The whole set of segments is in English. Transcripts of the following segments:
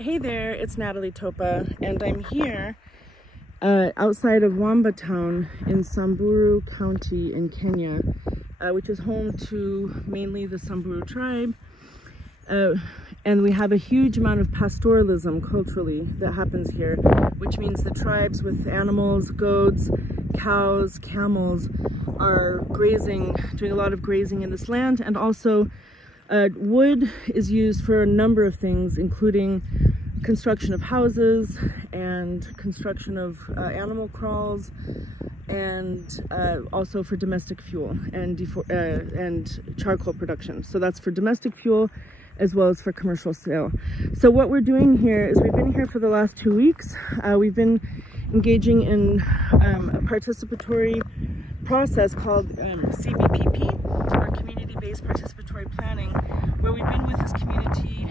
Hey there, it's Natalie Topa, and I'm here outside of Wamba town in Samburu County in Kenya, which is home to mainly the Samburu tribe. And we have a huge amount of pastoralism culturally that happens here, which means the tribes with animals, goats, cows, camels are grazing, doing a lot of grazing in this land. And also wood is used for a number of things, including construction of houses and construction of animal kraals, and also for domestic fuel and charcoal production. So that's for domestic fuel as well as for commercial sale. So what we're doing here is we've been here for the last 2 weeks. We've been engaging in a participatory process called CBPP, or Community-Based Participatory Planning, where we've been with this community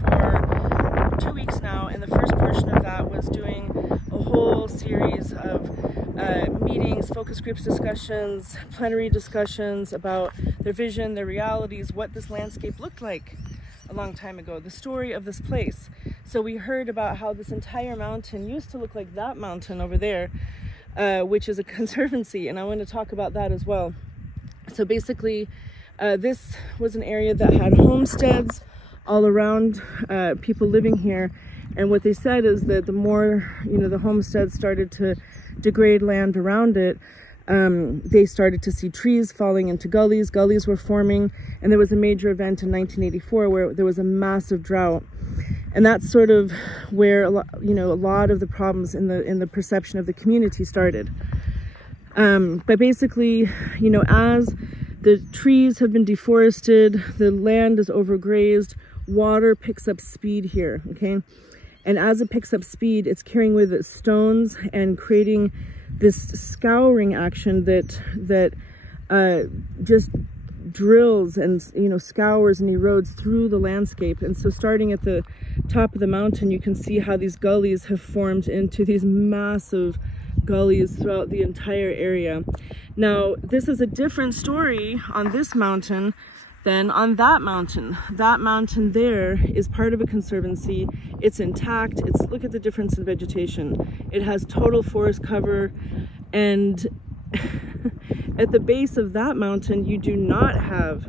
for 2 weeks now, and the first portion of that was doing a whole series of meetings, focus groups discussions, plenary discussions about their vision, their realities, what this landscape looked like a long time ago, the story of this place. So we heard about how this entire mountain used to look like that mountain over there, which is a conservancy, and I want to talk about that as well. So basically, this was an area that had homesteads all around, people living here, and what they said is that the more, the homesteads started to degrade land around it, they started to see trees falling into gullies were forming, and there was a major event in 1984 where there was a massive drought. And that's sort of where a lot of the problems in the perception of the community started. But basically, as the trees have been deforested, the land is overgrazed, water picks up speed here, okay? And as it picks up speed, it's carrying with it stones and creating this scouring action that just drills and scours and erodes through the landscape. And so starting at the top of the mountain, you can see how these gullies have formed into these massive gullies throughout the entire area. Now, this is a different story on this mountain than on that mountain. That mountain there is part of a conservancy. It's intact. Look at the difference in vegetation. It has total forest cover, and at the base of that mountain, you do not have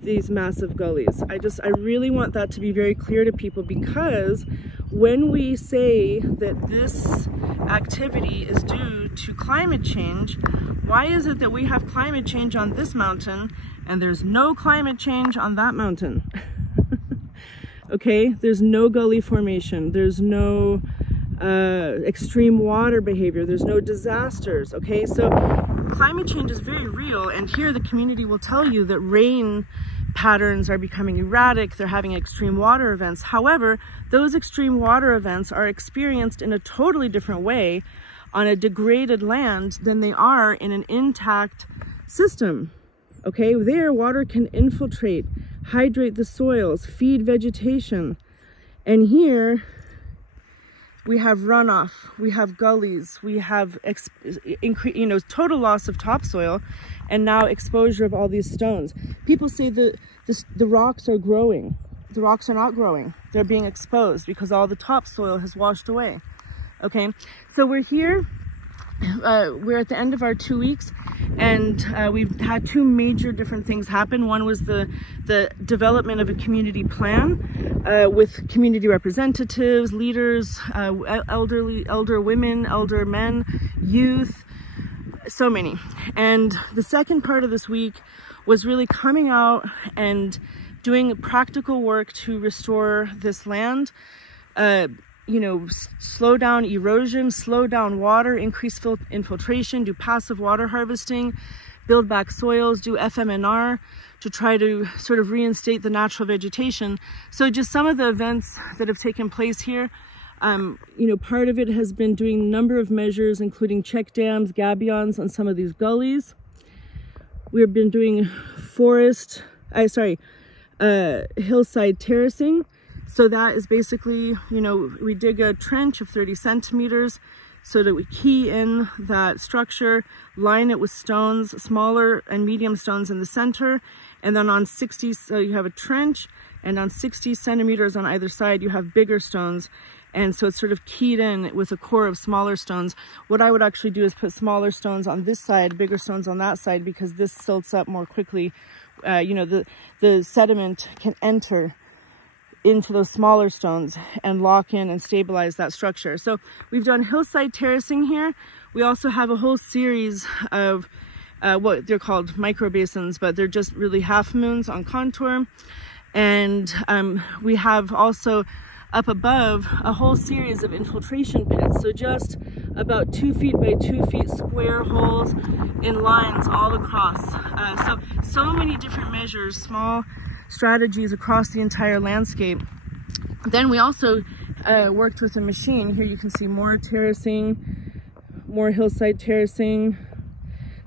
these massive gullies. I really want that to be very clear to people, because when we say that this activity is due to climate change, why is it that we have climate change on this mountain and there's no climate change on that mountain? Okay, there's no gully formation, there's no extreme water behavior, there's no disasters. Okay, so climate change is very real, and here the community will tell you that rain patterns are becoming erratic, they're having extreme water events. However, those extreme water events are experienced in a totally different way on a degraded land than they are in an intact system. Okay, there water can infiltrate, hydrate the soils, feed vegetation. And here we have runoff, we have gullies, we have total loss of topsoil, and now exposure of all these stones. People say that the rocks are growing. The rocks are not growing. They're being exposed because all the topsoil has washed away. Okay, so we're here. We're at the end of our 2 weeks, and we've had two major different things happen. One was the development of a community plan with community representatives, leaders, elder women, elder men, youth, so many. And the second part of this week was really coming out and doing practical work to restore this land, slow down erosion, slow down water, increase infiltration, do passive water harvesting, build back soils, do FMNR to try to sort of reinstate the natural vegetation. So just some of the events that have taken place here, part of it has been doing a number of measures, including check dams, gabions on some of these gullies. We've been doing hillside terracing. So that is basically, we dig a trench of 30 centimeters so that we key in that structure, line it with stones, smaller and medium stones in the center, and then on 60, so you have a trench, and on 60 centimeters on either side you have bigger stones, and so it's sort of keyed in with a core of smaller stones. What I would actually do is put smaller stones on this side, bigger stones on that side, because this silts up more quickly. You know, the sediment can enter into those smaller stones and lock in and stabilize that structure. So we've done hillside terracing here. We also have a whole series of what they're called micro basins, but they're just really half moons on contour. And we have also up above a whole series of infiltration pits. So just about 2 feet by 2 feet square holes in lines all across. So many different measures, small strategies across the entire landscape. Then we also worked with a machine. Here you can see more terracing, more hillside terracing.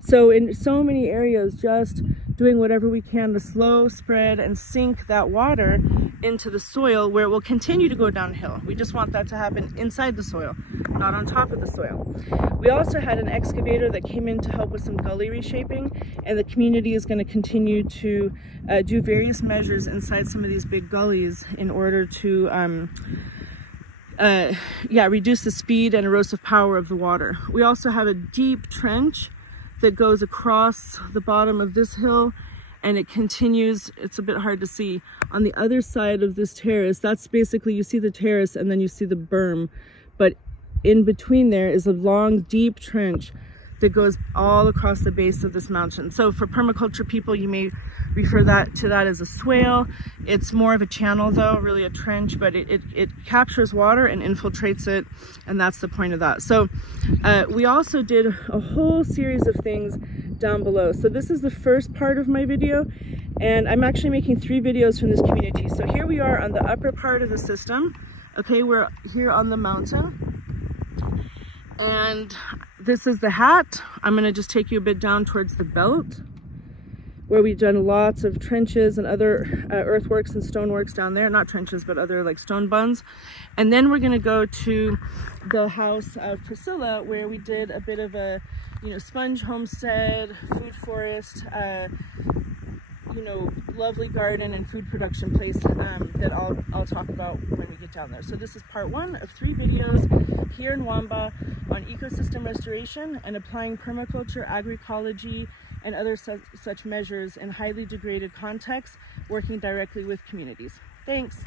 So in so many areas, just doing whatever we can to slow spread and sink that water into the soil where it will continue to go downhill. We just want that to happen inside the soil, not on top of the soil. We also had an excavator that came in to help with some gully reshaping, and the community is going to continue to do various measures inside some of these big gullies in order to reduce the speed and erosive power of the water. We also have a deep trench that goes across the bottom of this hill, and it continues, it's a bit hard to see, on the other side of this terrace. That's basically, you see the terrace and then you see the berm, but in between there is a long deep trench that goes all across the base of this mountain. So for permaculture people, you may refer to that as a swale. It's more of a channel though, really a trench, but it captures water and infiltrates it, and that's the point of that. So we also did a whole series of things down below. So this is the first part of my video, and I'm actually making 3 videos from this community. So here we are on the upper part of the system. Okay, we're here on the mountain. And this is the hat. I'm gonna just take you a bit down towards the belt, where we've done lots of trenches and other earthworks and stoneworks down there. Not trenches, but other like stone buns. And then we're gonna go to the house of Priscilla, where we did a bit of a, sponge homestead, food forest, lovely garden and food production place that I'll talk about when we get down there. So this is part 1 of 3 videos here in Wamba on ecosystem restoration and applying permaculture, agroecology, and other such measures in highly degraded contexts, working directly with communities. Thanks.